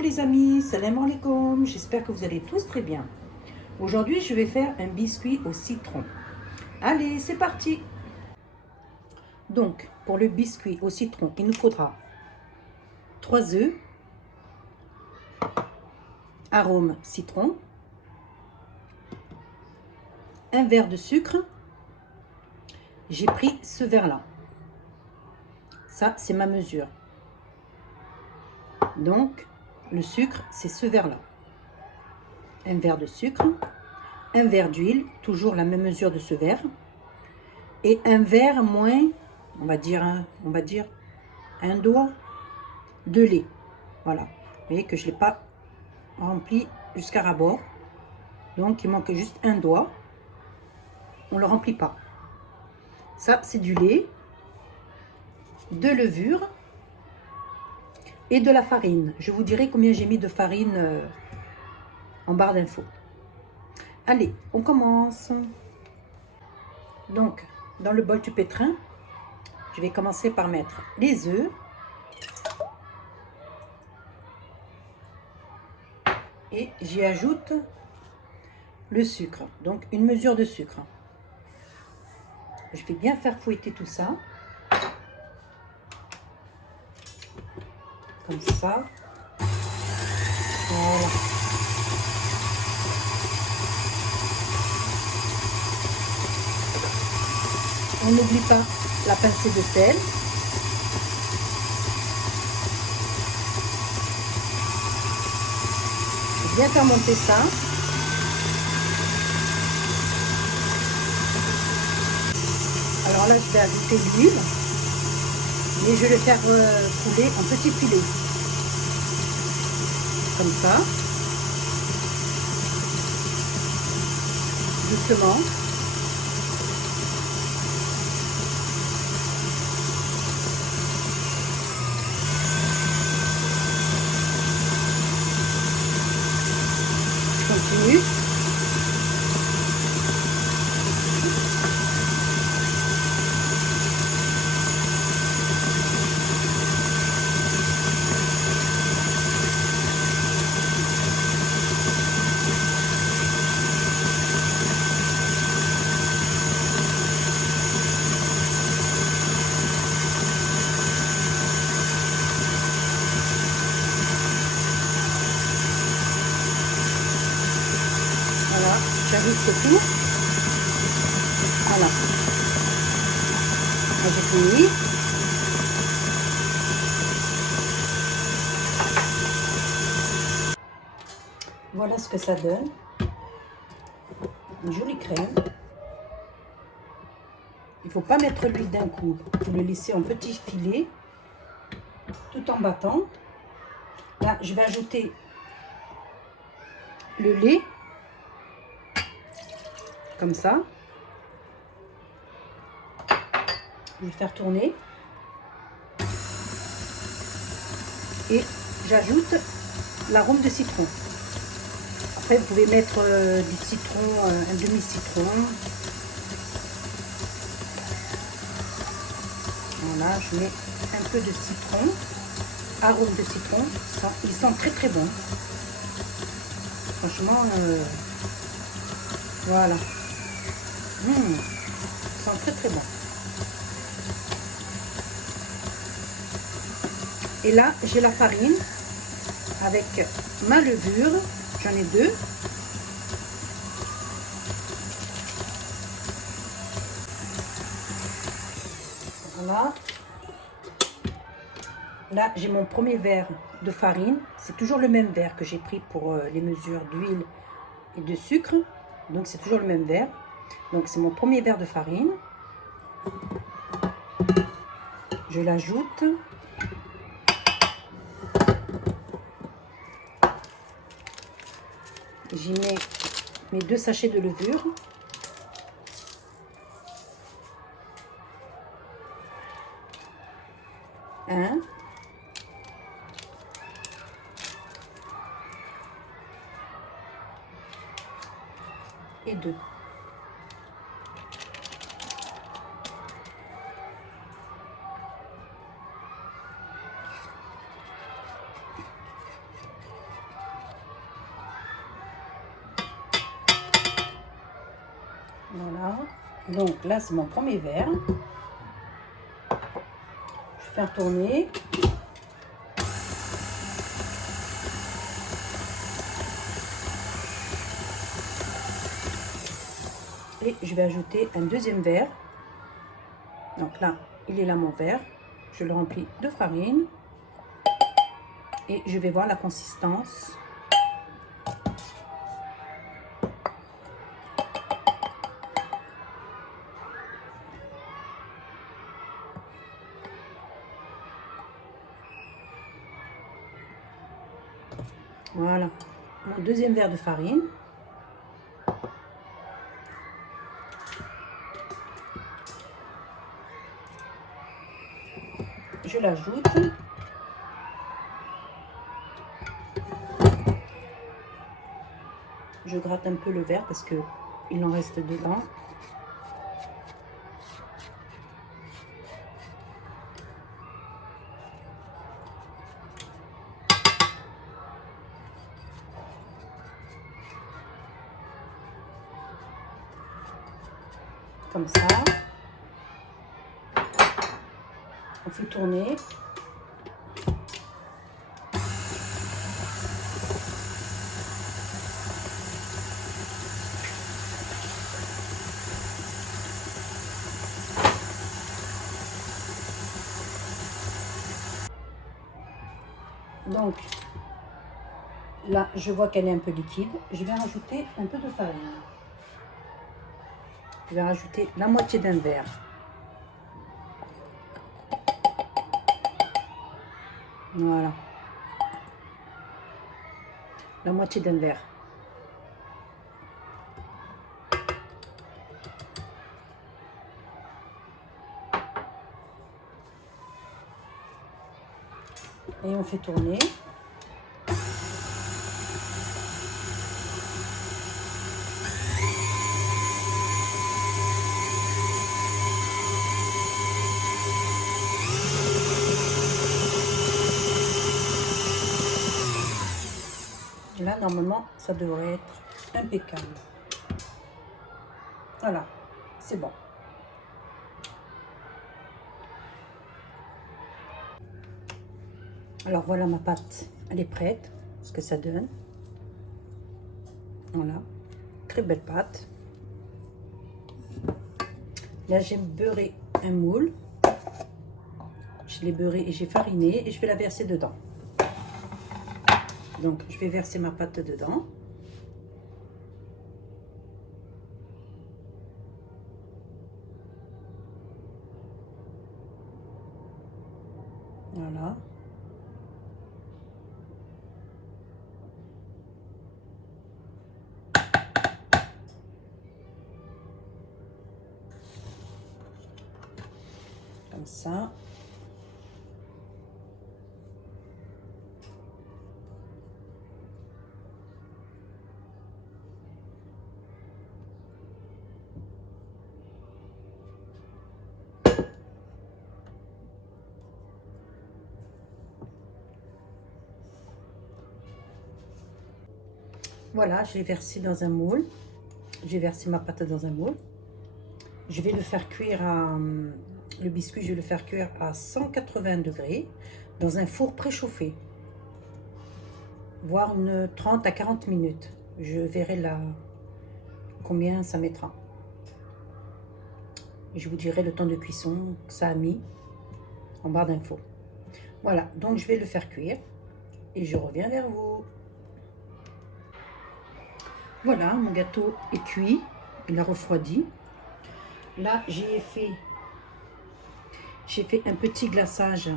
les amis, salam alaikum, j'espère que vous allez tous très bien. Aujourd'hui, je vais faire un biscuit au citron. Allez, c'est parti. Donc, pour le biscuit au citron, il nous faudra 3 œufs, arôme citron, un verre de sucre. J'ai pris ce verre-là. Ça, c'est ma mesure. Donc, le sucre, c'est ce verre-là. Un verre de sucre, un verre d'huile, toujours la même mesure de ce verre, et un verre moins, on va dire un doigt de lait. Voilà. Vous voyez que je ne l'ai pas rempli jusqu'à ras-bord. Donc, il manque juste un doigt. On ne le remplit pas. Ça, c'est du lait, de levure et de la farine. Je vous dirai combien j'ai mis de farine en barre d'infos. Allez, on commence. Donc, dans le bol du pétrin, je vais commencer par mettre les œufs et j'y ajoute le sucre, donc une mesure de sucre. Je vais bien faire fouetter tout ça, comme ça. Voilà. On n'oublie pas la pincée de sel. Je vais bien faire monter ça. Alors là, je vais ajouter l'huile, mais je vais le faire couler en petits filets. Comme ça. Doucement. Je continue. Voilà, j'ajoute tout. Voilà. J'ai fini. Voilà ce que ça donne. Une jolie crème. Il ne faut pas mettre l'huile d'un coup. Il faut le laisser en petits filets, tout en battant. Là, je vais ajouter le lait. Comme ça. Je vais faire tourner. Et j'ajoute l'arôme de citron. Après, vous pouvez mettre du citron, un demi-citron. Voilà, je mets un peu de citron. Arôme de citron. Il sent très très bon. Franchement, voilà. Il sent très très bon. Et là, j'ai la farine avec ma levure. J'en ai 2. Voilà. Là, j'ai mon premier verre de farine. C'est toujours le même verre que j'ai pris pour les mesures d'huile et de sucre. Donc, c'est toujours le même verre. Donc, c'est mon premier verre de farine. Je l'ajoute. J'y mets mes 2 sachets de levure. Un. Et 2. Voilà. Donc là, c'est mon premier verre. Je vais faire tourner. Et je vais ajouter un deuxième verre. Donc là, il est là mon verre. Je le remplis de farine. Et je vais voir la consistance. Voilà. Mon deuxième verre de farine. Je l'ajoute. Je gratte un peu le verre parce que il en reste dedans. Comme ça. On fait tourner. Donc, là, je vois qu'elle est un peu liquide. Je vais rajouter un peu de farine. Je vais rajouter la moitié d'un verre. Voilà. La moitié d'un verre. Et on fait tourner. Là, normalement, ça devrait être impeccable. Voilà, c'est bon. Alors voilà, ma pâte, elle est prête. Ce que ça donne. Voilà, très belle pâte. Là, j'ai beurré un moule. Je l'ai beurré et j'ai fariné et je vais la verser dedans. Donc, je vais verser ma pâte dedans. Voilà. Comme ça. Voilà, je l'ai versé dans un moule. J'ai versé ma pâte dans un moule. Je vais le faire cuire à... Le biscuit, je vais le faire cuire à 180 degrés dans un four préchauffé. Voire une 30 à 40 minutes. Je verrai là combien ça mettra. Je vous dirai le temps de cuisson que ça a mis en barre d'infos. Voilà, donc je vais le faire cuire et je reviens vers vous. Voilà, mon gâteau est cuit, il a refroidi. Là, j'ai fait un petit glaçage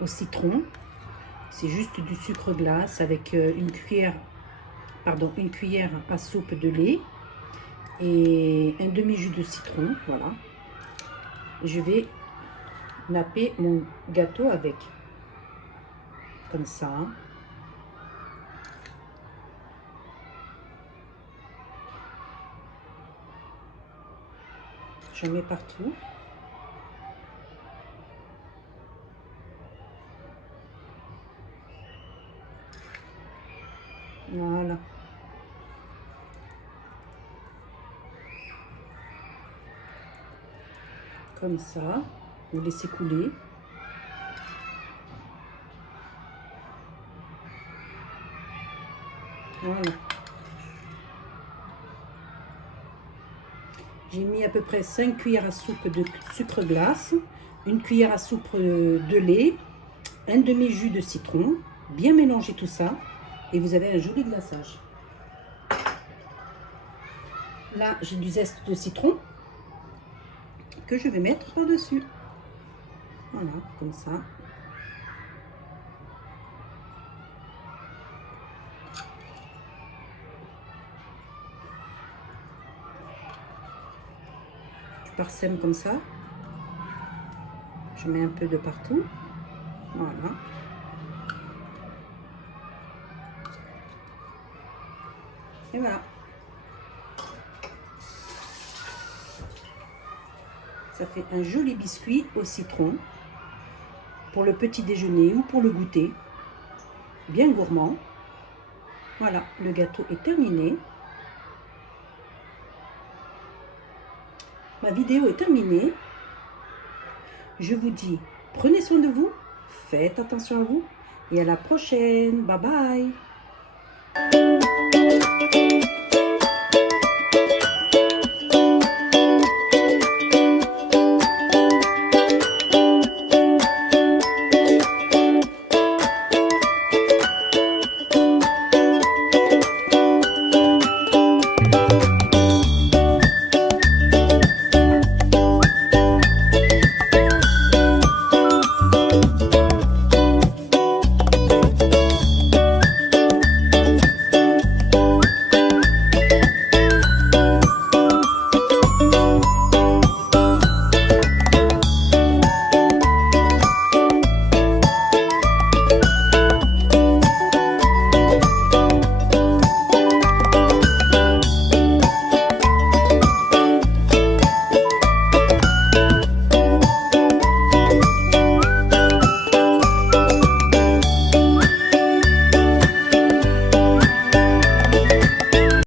au citron. C'est juste du sucre glace avec une cuillère à soupe de lait et un demi-jus de citron. Voilà. Je vais napper mon gâteau avec. Comme ça. Je mets partout. Voilà. Comme ça. Vous laissez couler. Voilà. J'ai mis à peu près 5 cuillères à soupe de sucre glace, une cuillère à soupe de lait, un demi-jus de citron. Bien mélanger tout ça et vous avez un joli glaçage. Là, j'ai du zeste de citron que je vais mettre par-dessus. Voilà, comme ça. Je parsème comme ça. Je mets un peu de partout. Voilà. Et voilà. Ça fait un joli biscuit au citron pour le petit déjeuner ou pour le goûter. Bien gourmand. Voilà, le gâteau est terminé. Ma vidéo est terminée. Je vous dis, prenez soin de vous, faites attention à vous et à la prochaine. Bye bye.